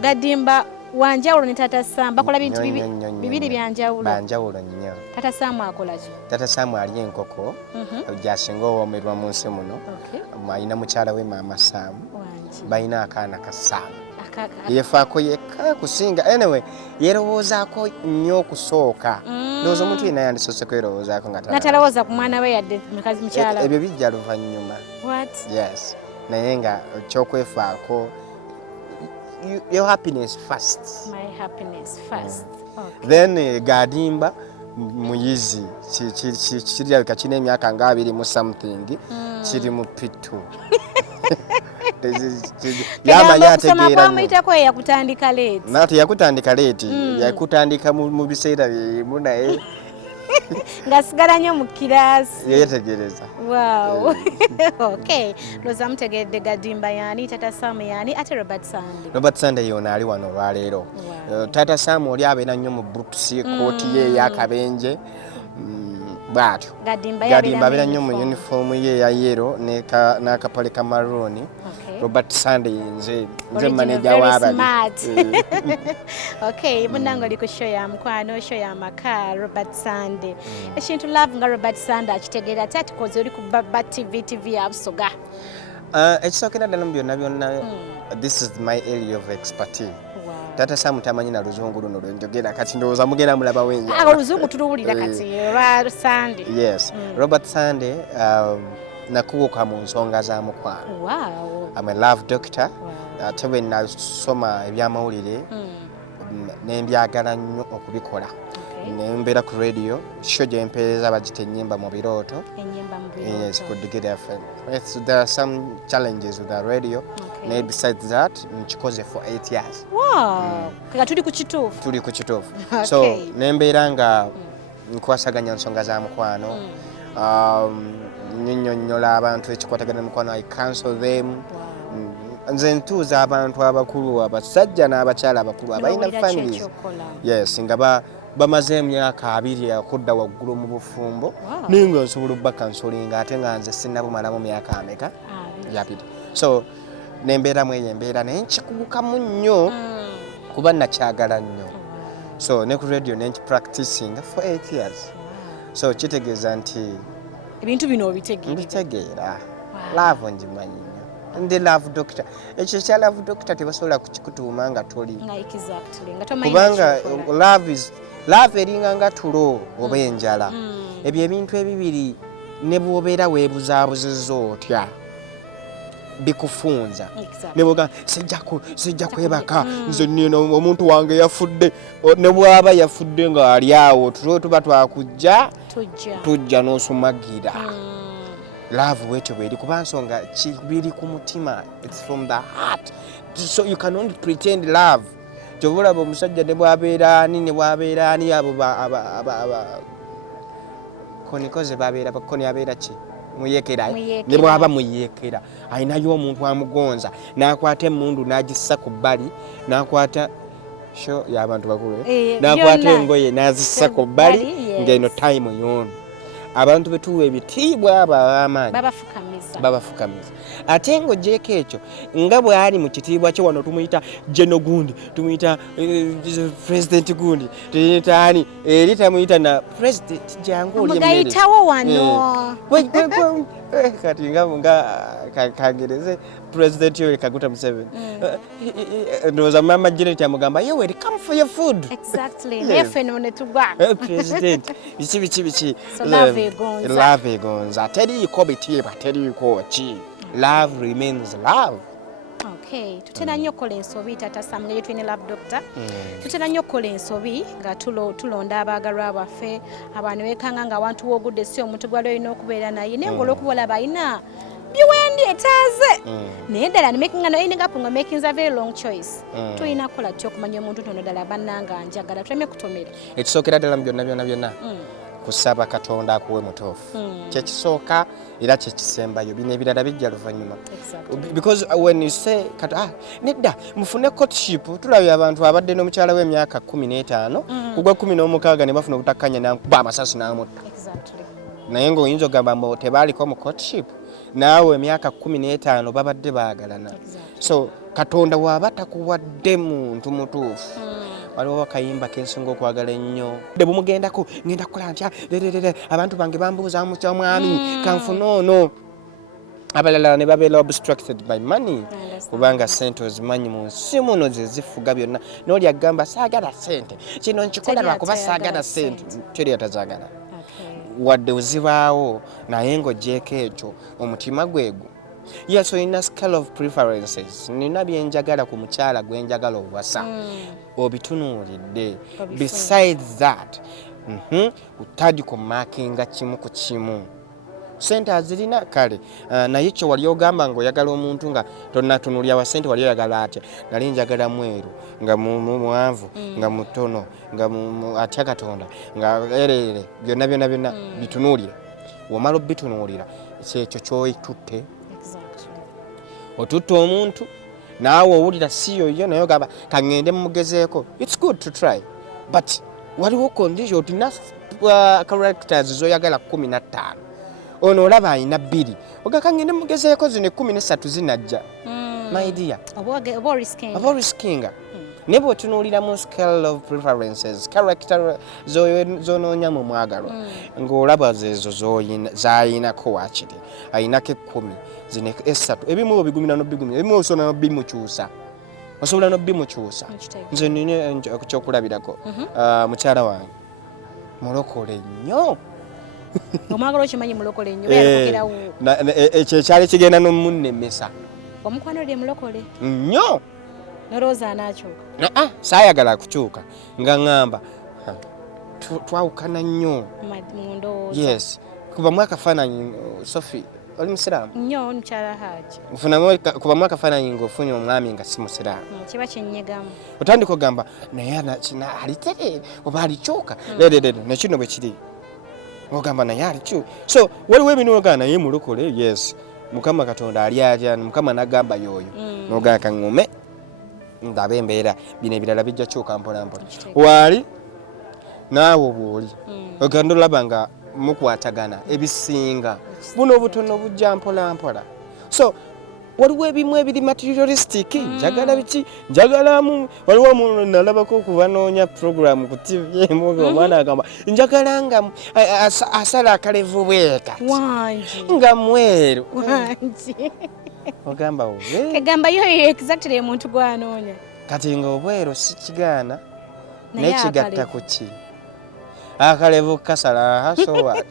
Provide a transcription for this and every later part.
Gadimba wanjawulo ne Taata Sam bakola bintu bibiri byanjawulo. Banjawulo nnyo. Taata Sam akola ki? Taata Sam alya enkoko gyasinga owoomerwa mu nsi muno. Alina mukyala we Maama Sam. Balina akaana ka Sam. Yefaako yekka kusinga. Anyway, yerowoozaako nnyo okusooka. Ndowooza omuntu yenna yandisoose kwerowoozaako nga talowooza ku mwana we yadde mukazi mukyala. Ebyo bijja luvannyuma. What? Yes. Naye nga kyokwefaako your happiness first. My happiness first. Okay. Then Gadimba muyizi kirabika kina emyaka nga 20 mu something kiri mu pitu. Yamayitako yakutandika late. Nati yakutandika late. Yakutandika mu biseera bimu naye ngasigala nnyo mu kirasi. Yetegereza. Wow. Okay. Loza mutegedde Gadimba yani, Taata Sam yani, ate Robert Sande. Robert Sande yona ali wano olwaleero. Taata Sam oli abeera nnyo mu Brooks kooti ye ey'akabenje. Bwatyo. Gadimba abeera nnyo mu uniform ye eya yellow n'akapale ka maroon. Robert Sande nze manager w'abali. Okay, munango ali ku show ya mukwano, show ya maka Robert Sande. Ekintu love nga Robert Sande akitegeera ate koze oli ku Baba TV ya Busoga. Ekisookera ddala mu byonna this is my area of expertise. Taata Sam tamanyi na luzungu luno lwenjogera kati ndowooza mugenda mulaba wenja. Oluzungu tuluwulira kati olwa Sande. Yes. Robert Sande nakubuka mu nsonga za mukwano. Wow. I'm a love doctor. Ate bwe nasoma ebyamawulire nembyagala nnyo okubikola. Nembeera ku radio show gye mpeereza bagita ennyimba mu birooto. Yes, good to get FM. Yes, there are some challenges with the radio. Okay. Besides that, nkikoze for 8 years. Wow. Kaka tuli ku kituufu. Tuli ku kituufu. So nembeera nga nkwasaganya nsonga za mukwano. Nnyonnyola abantu ekikwatagana mukwano, I counsel them. Nze ntuuza abantu abakulu, abasajja n'abakyala abakulu abalina families. Yes, nga bamaze emyaka 2 okudda waggulu mu bufumbo. Naye nga nsobola okubakansolinga ate nga nze sinnabumalamu myaka ameka. Yapita. So nembeeramu eyo embeera naye nkikugukamu nnyo kuba nakyagala nnyo. So ne ku radio nenkipracticing for 8 years. So kitegeeza nti ebintu bino obitegeera. Love njimanyi nnyo. Ndi love doctor. Ekyo kya love doctor tebasobola kukikutuuma nga toli. Kubanga love eringa nga tulo oba enjala. Ebyo ebintu ebibiri ne bw'obeera weebuzaabuzizza otya bikufunza. Ne bwoga sijja kwebaka nze nino omuntu wange yafudde, ne bw'aba yafudde nga ali awo tuba twakujja tujja n'osumagira. Love wetyo bweri kuba nsonga kibiri ku mutima. It's from the heart. So you can only pretend love. Jovulaba omusajja ne bwabeera ani ne bwabeera ani abo konikoze babeera bakoni abeera ki muyekera ne bwaba muyekera ayinayo omuntu amugonza n'akwata emmundu n'agissa ku bbali n'akwata sho y'abantu bakulu n'akwata engoye n'azissa ku bbali ng'eno time yono abantu betuwa ebitiibwa ab'amaanyi babafukamiza ate ng'ogyeko ekyo nga bw'ali mu kitiibwa kye wano tumuyita General gundi, tumuyita President gundi, tumuyita ani eri tamuyita na President Jangu oli mugayitawo wano kati nga kagereze President Yoweri Kaguta Museveni ndowooza mama Janet amugamba Yoweri come for your food. Exactly. Nefe ne tugwa President biki so love egonza teriiko bitiibwa teriiko ki. Love remains love. Okay, tutera nnyo kola ensobi Taata Sam nga yetwine love doctor. Tutera nnyo kola ensobi nga tulonda abaagalwa baffe abantu bekanga nga abantu wogudde si omuntu gwali olina okubeera naye naye ng'olwo okubola balina biwendi etaaze naye ddala nga making a very long choice. Tulina kukola tutya okumanya omuntu tono ddala bannanga njagala tuleme kutomera. Ekisookera ddala mu byonna kusaba Katonda akuwe mutuufu. Kyekisooka era kyekisembayo bino ebirala bijja luvannyuma. Because when you say nedda mufune courtship tulabye abantu abadde n'omukyala w'emyaka 15 kugwa 16 ne bafuna obutakkanya n'akuba amasasi n'amutta. Naye ng'oyinza ogamba mbu tebaaliko mu courtship naawe emyaka 15 babadde baagalana. So Katonda waba takuwadde muntu mutuufu waliwo akayimba kensinga okwagala ennyo bumugendako ngenda kukola ntya abantu bange bambuuza mutya mwami kanfuna ono abalala ne babeera obstructed by money kubanga sente ozimanyi mu nsi muno ze zifuga byonna n'oli agamba saagala sente kino nkikola lwakuba saagala sente teri atazaagala wadde ozibaawo naye ng'oggyeko ekyo omutima gwegu yes olina scale of preferences nina byenjagala ku mukyala gwenjagala owasa obitunuulidde besides that utadi kumakinga kimu ku kimu sente azirina kale naye kyo wali ogamba ng'oyagala omuntu nga tonnatunulya wa sente wali oyagala atya nali njagala mweru nga muwanvu nga mutono nga atya Katonda nga erere byonna bitunuulira womala obitunuulira kyekyo kyoyitutte otutte omuntu naawe owulira si yoyo naye ogamba kaŋŋende mumugezeeko it's good to try but waliwo condition otina characters zoyagala 15 ono olaba ayina 2 ogakaŋŋende mugezeeko zino 13 zinajja my dear oba riskinga ne bw'otunuulira mu scale of preferences character zonoonya mu mwagalo ng'olaba zezo z'ayinako waakiri ayinako 10 zino 3 ebimu obigumira n'obigumira ebimu osobola n'obimukyusa nze nina ekyokulabirako mukyala wange mulokole nnyo omwagalo okimanyi mulokole nnyo bayakogerawo ekyo ekyali kigenda n'omunnemesa omukwano lye mulokole nnyo nolowooza anaakyuka saayagala kukyuka nga ŋŋamba twawukana nnyo yes kubamu akafaananyi Sophie oli musiraamu nnyo mukyala Haji kubamu akafaananyi ng'ofunye omwami nga si musiraamu kiba kinnyegamu otandika ogamba naye alitere oba alikyuka nekino bwe kiri ogamba naye alikyuka so waliwo ebinoogaa naye mulokole yes Mukama Katonda ali atya Mukama n'agamba y'oyo n'ogamba kaŋŋume ndaba embeera bino ebirala bijja kyuka mpola waali naawe bw'oli ogenda olaba nga mukwatagana ebisinga buno obutono bujja mpola so waliwo ebimu ebiri materialistic njagala biki njagalamu waliwo omuntu nalabako okubanoonya program ku TV omwana agamba njagala nga asala akalevu bweka nga mweru ogamba egamba yoyo exactly omuntu gwanoonya kati nga obweru si kigaana naye kigatta ku ki akalevu kasala hasowa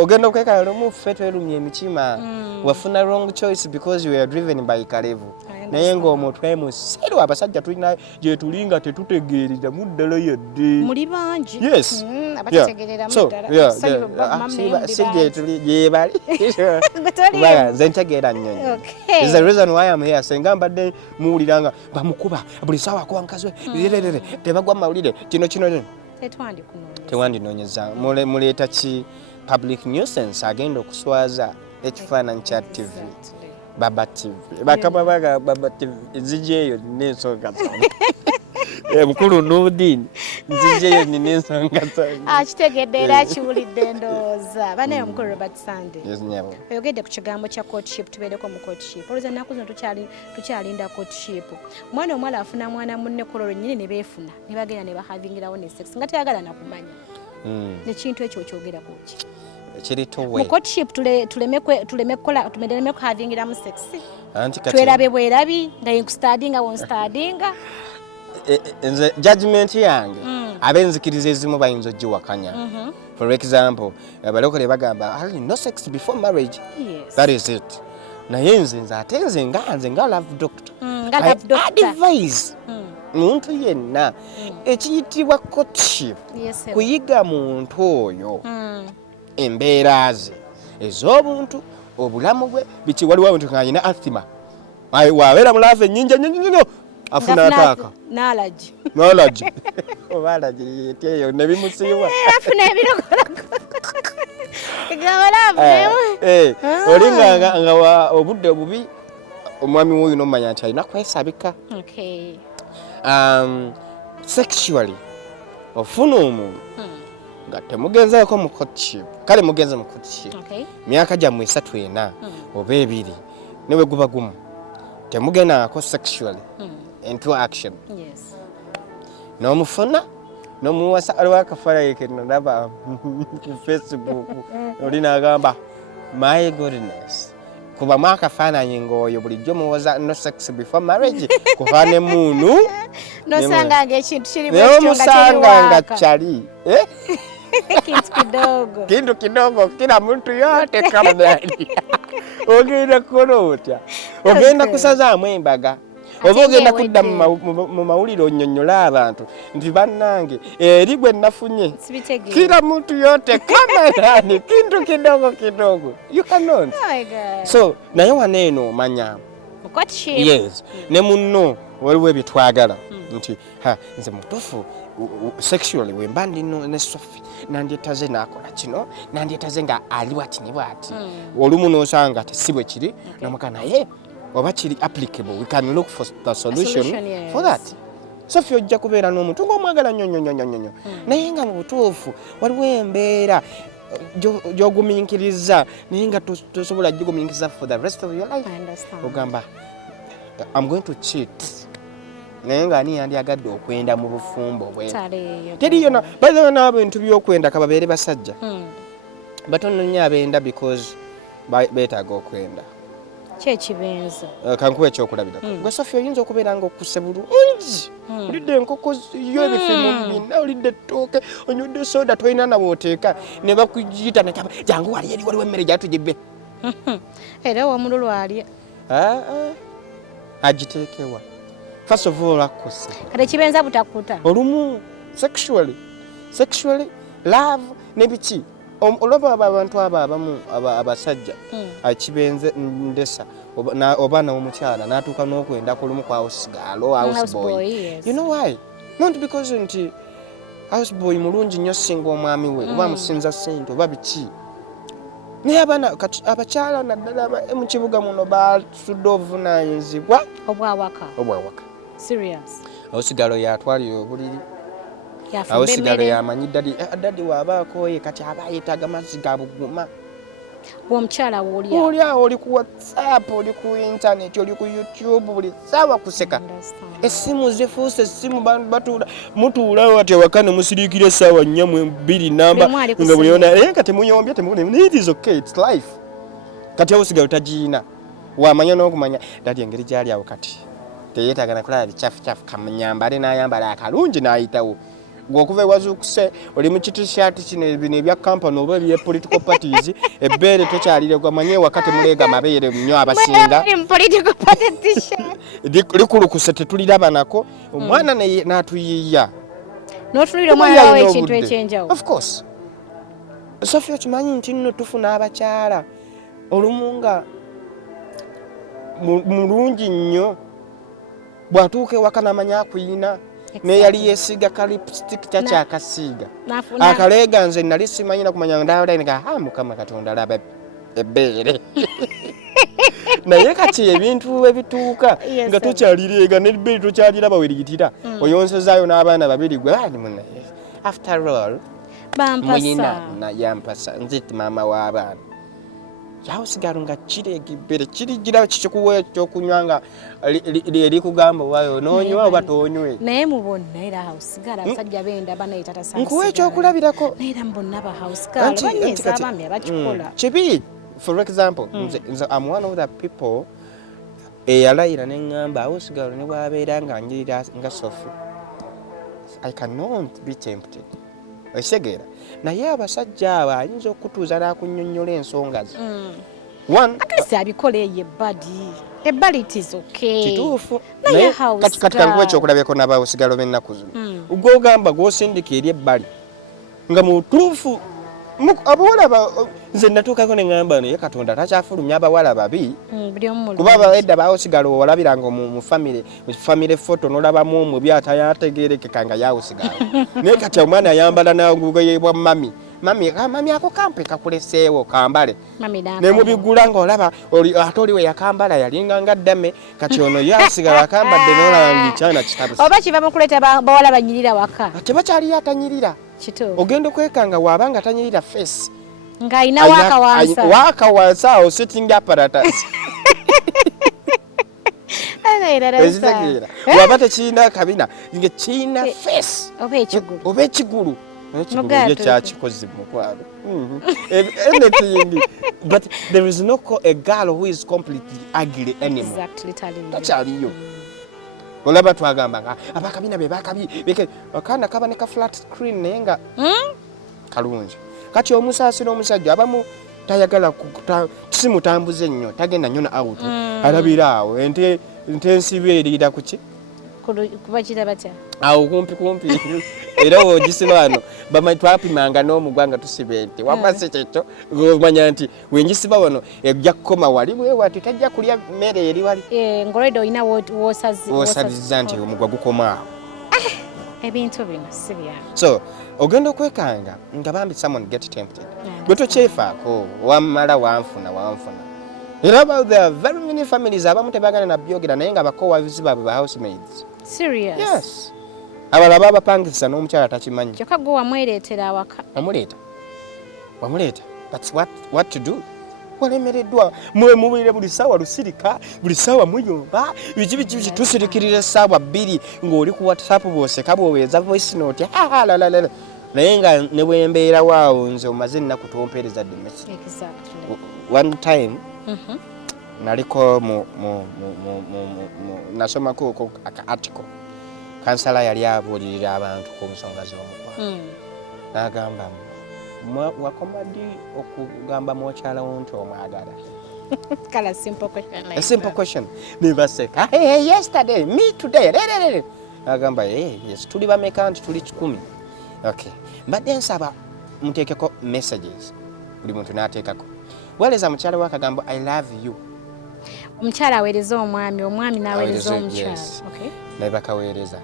ogenda okwekala mu ffe twerumya emitima wafuna wrong choice because you were driven by kalevu naye ng'omutwe musiru abasajja tulina gye tulinga tetutegeerera muddala yadde muli bangi yes abategeerera muddala gyebali nze ntegeera nnyo is the reason why I'm here senga mbadde muwuliranga bamukuba buli saawa akuba mukazi we tebagwa mu mawulire kino tewandinoonyeza muleeta ki public nuisance agenda okuswaza ekifaananyi kya TV Baba TV bakaba baga Baba TV zijeyo n'ensonga zange mukulu Nudin zijeyo n'ensonga zange kitegedde era kiwulidde ndowooza banaye omukulu Robert Sunday oyogedde ku kigambo kya courtship tubeereko mu courtship olwoza ennaku zino tukyalinda courtship mwana omuwala afuna mwana munne kololo nnyini ne beefuna ne bagenda ne bahavingirawo ne sex nga teyagala nakumanya nekintu ekyo okyogerako ki mu courtship tuleme kuhavingira mu sex twerabe bwerabi nga yenkustadinga wonstadinga nze judgment yange abenzikiriza ezimu bayinza ogiwakanya for example abalokole bagamba no sex before marriage that is it naye nze ate nze nga love doctor advise muntu yenna ekiyitibwa courtship kuyiga muntu oyo embeera ze ez'obuntu obulamu bwe biki waliwo abantu nga alina athima wabeera mulaafu ennyinja nnyo afuna ataaka n'alaji oba alaji etyeyo ne bimusiibwa afuna ebirogolako oli nga obudde obubi omwami woyo nomanya nti alina kwesabika sexually ofuna omuntu nga temugenzeeko mu courtship kale mugenze mu courtship myaka gyammwe 3-4 oba 2 newe guba gumu temugenaako sexually interaction n'omufuna n'omuwasa aliwo akafaananyi ke nalaba ku Facebook oli n'agamba my goodness kubamu akafaananyi ng'oyo bulijjo muwoza no sex before marriage kuba ne muunu nosanganga ekintu kiri musanga nga kyali kintu kidogo kila muntu yote kama dali ogenda kukola otya ogenda kusazaamu embaga oba ogenda kudda mu mawulire onnyonnyola abantu nti bannange eri gwe nafunye kila muntu yote kama dali kintu kidogo you cannot so naye waneeno omanya yes ne munno waliwo ebitwagala nti nze mutufu sexually wemba ndino ne Sophie nandyetaze nakola kino nandyetaze nga ali wati ne bwati olumu nosanga si bwe kiri namuka naye oba kiri applicable we can look for the solution for that Sophie ojja kubeera n'omuntu ng'omwagala nnyo naye nga mu butuufu waliwo embeera gy'ogumiikiriza naye nga tosobola gigumiikiriza for the rest of your life ogamba I'm going to cheat naye nga ani yandyagadde okwenda mu bufumbo bwe teriyona bayizo n'abintu by'okwenda kababeere basajja batono nnyo abenda because beetaaga okwenda kyekibenza kankuba ekyokulabirako gwe Sophie oyinza okubeera nga okuse bulungi olidde enkoko y'ebifimu bina olidde ettooke onywedde soda tolina nabooteeka ne bakuyita nekaba jangu wali eri waliwo emmere gyatugibbe era wamululu alya agiteekewa first of all akose kati kibenza butakuta olumu sexually love nebiki olaba abantu abamu abasajja akibenze ndesa oba n'omukyala n'atuuka n'okwenda kulumu kwa house boy you know why not because nti house boy mulungi nnyo singa omwami we oba musinza ssente oba biki naye abakyala naddala mu kibuga muno basudde obuvunaanyizibwa obwawaka serious awo sigalo yatwalira obuliri awo sigalo yamanyi dadi waabaakoye kati aba yeetaaga mazzi ga buguma omukyala woolyawo oli ku WhatsApp oli ku internet oli ku YouTube buli ssaawa kuseka essimu zifuuse essimu mutuula wati awaka ne musiriikira essaawa 4 namba nga buli yona kati muyombye it is okay it's life kati awo sigalo tagiina wamanya n'okumanya dadi engeri gyali awo kati teyeetaaga nakulaba bicafucafu kamanyambale n'ayambala akalungi n'ayitawo gwokuva ewazuukuse oli mu kitishaati kino bino ebya kampani oba ebya political parties ebbeere tokyalire gwamanye wakati muleega mabeere nnyo abasinga likulukuse tetuliraba nako omwana n'atuyiiya n'otunulira omwana wawe ekintu ekyenjawulo of course Sophie okimanyi nti nno tufuna abakyala olumu nga mulungi nnyo bw'atuuka ewaka n'amanya akuyina neyali yeesiga ka lipstick kyakyakasiiga akaleega nze nali simanyira kumanya ndawulainga mukama katonda alaba ebbeere naye kati ebintu ebituuka nga tokyalireega n'ebbeere tokyaliraba weriyitira oyonsezaayo n'abaana babiri gwe munaye after all muyina yampasa nziti maama w'abaana yawo sigalo nga kireegibbere kirigira kikikuwa ekyokunywa nga erikugamba wayo noonywa oba toonywe naye mubonna era hausigala abasajja benda banaye tata sansi nkuwa ekyokulabirako naye era mbonna bahausigala banyeeza abaami abakikola kibi for example nze am one of the people eyalayira neŋŋamba awo sigalo ne bwabeera nga njirira nga Sophie I cannot be tempted ekitegeera naye abasajja abo ayinza okutuuza n'akunnyonnyola ensonga ze akasi abikola eyo ebbali it is okay kituufu naye kati kankuwa ekyokulabyeko n'abasigalo b'ennaku zino gwogamba gw'osindika eri ebbali nga mutuufu abawala nze natuukako ne ŋŋamba naye Katonda takyafulumya abawala babi kuba abaedda bawosigalo walabiranga mu famire foto n'olabamu omubi atayategeerekeka nga yawosigalo naye kati omwana ayambala nagugayebwa mami ako kampe kakuleseewo kambale ne mubigula ng'olaba ate oli we yakambala yalinga nga ddame kati ono yasigala akambadde n'olaba ngikyana kitabuse oba kiva mu kuleeta bawala banyirira waka tebakyali atanyirira ogenda okwekanga waabanga tanyirira face ng'ayina waka wansi awo sitting apparatus Ezitegeera waba tekirina kabina nga kirina face oba ekigulu kyakikoze mukwano anything but there is no a girl who is completely ugly anymore takyaliyo olaba twagamba nga abakabina be bakabi akaana kaba ne ka flat screen naye nga kalungi kati omusaasi n'omusajja abamu tayagala kisimutambuze nnyo tagenda nnyo na out alabira awo ente nsibe erira kuki kuba kirabata awo kumpi era ogisiba wano twapimanga n'omugwanga tusiba ente wamase kyekyo omanya nti wenjisiba wano ejja kukoma wali wati tajja kulya mmere eri wali ngolwedde olina wosabizza nti omugwa gukomaawo ebintu bino si byawe so ogenda okwekanga nga bambi someone get tempted gwe tokyefaako wammala wanfuna era there are very many families abamu tebagana na byogera naye nga bakowavizi baabwe ba housemaids serious yes abalala babapangisa n'omukyala takimanyi kyokka gwe wamwereetera awaka wamuleeta that's what to do walemereddwa mubire buli ssaawa lusirika buli ssaawa muyomba biki tusirikirira essaawa 2 ng'oli ku whatsapp bw'oseka bw'oweeza voice note naye nga ne bwembeera waawo nze omaze ennaku tompeereza the message one time naliko nasomako article kansala yali abuulirira abantu ku nsonga z'omukwano n'agamba wakomadi okugamba mukyala wo nti omwagala a simple question nibaseka yesterday me today agamba yes tuli bameka nti tuli 10 okay mbadde nsaba muteekeko messages buli muntu n'ateekako weereza mukyala we akagambo I love you omukyala aweereza omwami n'aweereza omukyala naye bakaweereza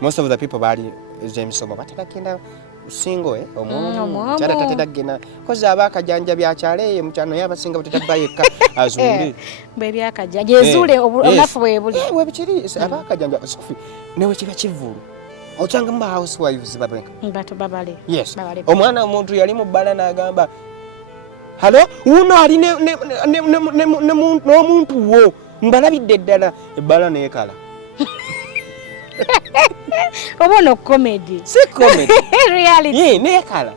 most of the people bali ez'emisomo batekagenda single omukyala tatera kugenda kozi abakajanja byakyala eyo mukyano naye abasinga batetabba yekka azuule bwe byakajanja ezuule obunafu bwe buli bwebikiri abakajanja sofi newe kiba kivulu okyanga mu housewives babenka bato babale yes omwana omuntu yali mu bbala n'agamba halo uno ali n'omuntu wo mbalabidde ddala ebbala neekala oba ono comedy si comedy reality neekala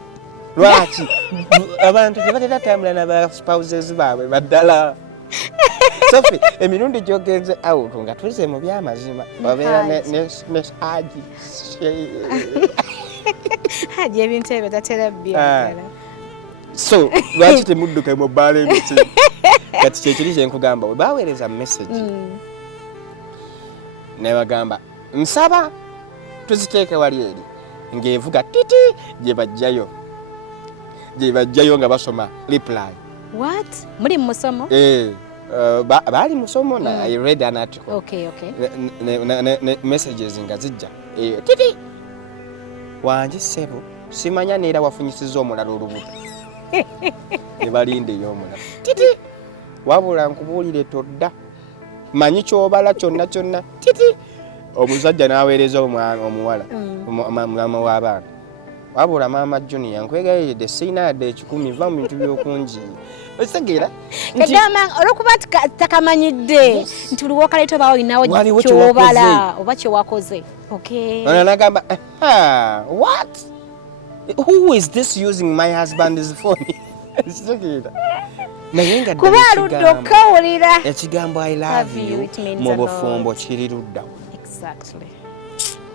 lwaki abantu tebatera tambula n'aba spouses baabwe baddala sofi emirundi gyogenze out nga tuze mu byamazima obeera ne haji ebintu ebyo tatera byagala so lwaki temudduke mu bbaala emiti kati kyekiri kyenkugamba we baweereza message ne bagamba nsaba tuziteeke wali eri ng'evuga titi gye bajjayo nga basoma reply what muri mu musomo baali musomo na I read an article okay ne messages nga zijja titi wangi sebo simanya neera wafunyisiza omulala olubuto ne balindeyo omulala titi wabula nkubuulire todda manyi kyobala kyonna titi omusajja n'aweereza omuwala mama w'abaana wabula maama junior nkwegayiridde siina yadde 10 va mu bintu by'okungi otegeera kagamba olwokuba takamanyidde nti oluwo kaleeta oba olinawo kyobala oba kyewakoze nagamba what who is this using my husband's phone naye nga kuba aludde okukawulira ekigambo I love you mu bufumbo kiri luddawo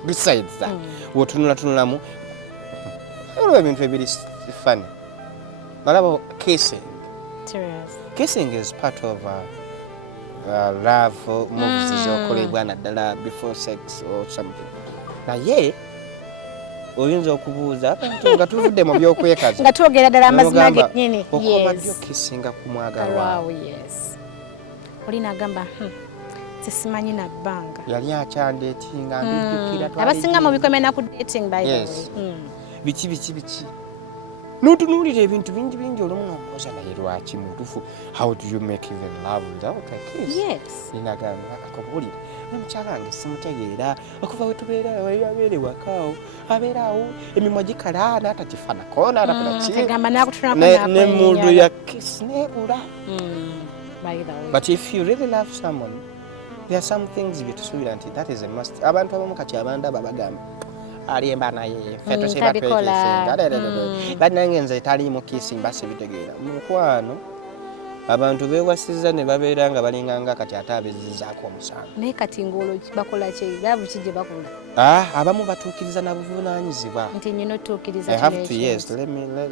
besides that wotunulatunulamu olwo ebintu ebiri funny nalaba kissing is part of love movies ezokolebwa naddala before sex or something naye oyinza okubuuza nga tuvudde mu byokwekaza nga twogera ddala amazima gennyini okobadde okissinga ku mwagalwawo olina agamba simanyi na bbanga yali akyandeetinga mbijjukira abasinga mu bikomena ku dating by the way biki n'otunuulira ebintu bingi olumu nomwoza naye lwaki mutufu how do you make even love without a kiss ninagamba akabuulira nomukyala wange simutegeera okuva wetubeera abeere wakaawo abeeraawo emimwa gikala n'atakifanako ne mundu ya kiss nebula but if you really love someone there are some things byetusuubira nti that is a must. Abantu abamu kati abandaba bagamba alimba naye ffe tusiba twekisinga bati nange nze taliimu kiisi mbasi bitegeera mukwano abantu beewasiza ne babeera nga balinganga kati ate abezizzaako omusango naye kati ng'olwo bakola ki laavu ki gye bakola abamu batuukiriza na buvunaanyizibwa nti nyina otuukiriza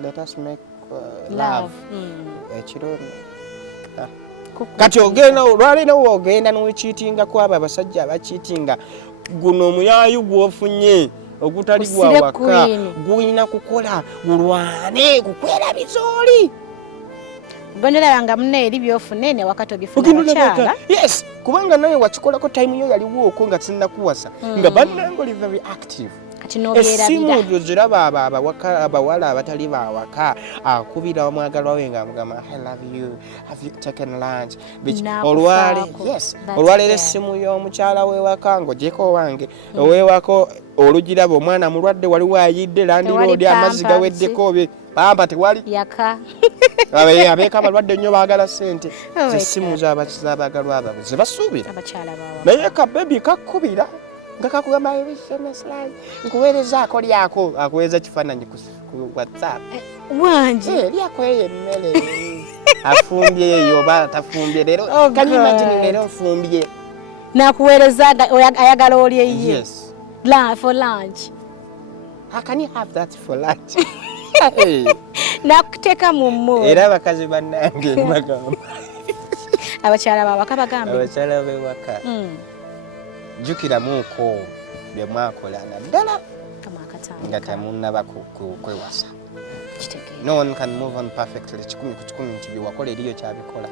let us make love ekiro kati ogenda olwalina woogenda n'owekiitingako abo abasajja abakiitinga guno omuyaayu gwofunye ogutali gwa waka gulina kukola gulwane kukwerabiza oli gondera nga munne eri byofune ne wakati obifuna bakyala yes kubanga naye wakikolako time yo yaliwo okwo nga sinnakuwasa nga bannange oli very active kati n'obyerabira essimu ziraba abawala abatali bawaka akubira omwagalwa we nga mugamba I love you have you taken lunch olwaleero essimu y'omukyala wewaka ng'ogyeko wange owewako olugiraba omwana mulwadde waliwo ayidde landiroodi amazzi gaweddeko obe pampa tewali yaka abeeka abalwadde nnyo baagala ssente zessimu z'abagalwa ababo ze basuubira naye kabebi kakkubira nga kakugamba nkuweerezaako lyako akuweereza kifaananyi ku whatsapp wangi lyako eyo emmere afumbye eyo oba tafumbye leero kanyimagini leero nfumbye nakuweereza ayagala olyeyiye for lunch can you have that for lunch nakuteeka mu mmood era abakazi bannange bagamba abakyala bawaka bagambe abakyala bewaka jjukiramuuko bye mwakola naddala nga temunnaba kwewasa no one can move on perfectly 100 ku 100 nti bye wakola eriyo kyabikola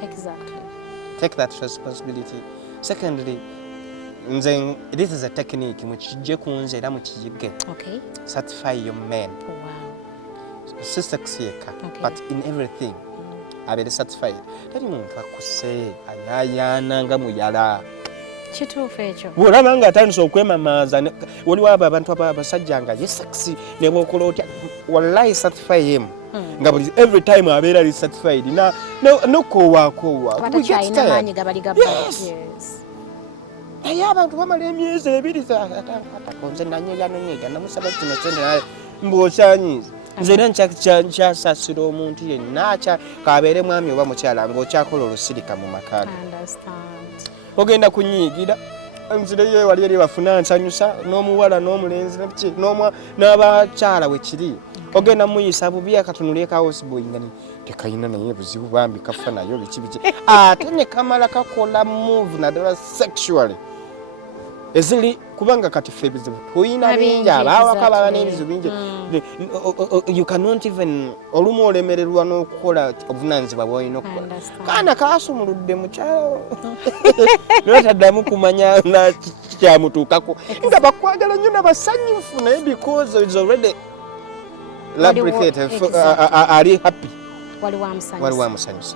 take that responsibility. Secondly, this is a technique mukijje kunze era mukiyige certify your men sister ksieka but in everything abere certified teri muntu akuse ayayana nga muyala kituufu ekyo bwolaba nga atandise okwemamaaza waliwo abo abantu abasajja nga ye sexy ne bwokola otya wallahi certify him nga buli every time abeera ali certified nokowakoowa naye abantu bamala emyezi ebiri atakonze nanyeganonyega namusaba kino sente naye mbwokyanyiza nze era nkyasasira omuntu yenna kabeere mwami oba mukyala ng'okyakola olusirika mu makaga ogenda kunyiigira nzireyo wali eri bafuna nsanyusa n'omuwala n'omulenzi n'abakyala wekiri ogenda muyisa bubi akatunulye ka houseboy nga tekayina naye buzibu bambi kafa nayo biki ate ne kamala kakola move naddala sexually ezili kubanga kati ffe ebizibu tuyina bingi abaawaka baba n'ebizibu bingi you cannot even olumu olemererwa n'okukola obuvunaanyizibwa bw'olina okukola kaana kaasumuludde mukyalo notaddamu kumanya kyamutuukako nga bakwagala nnyo nabasanyufu naye because is already lubricated ali happy waliwo amusanyusa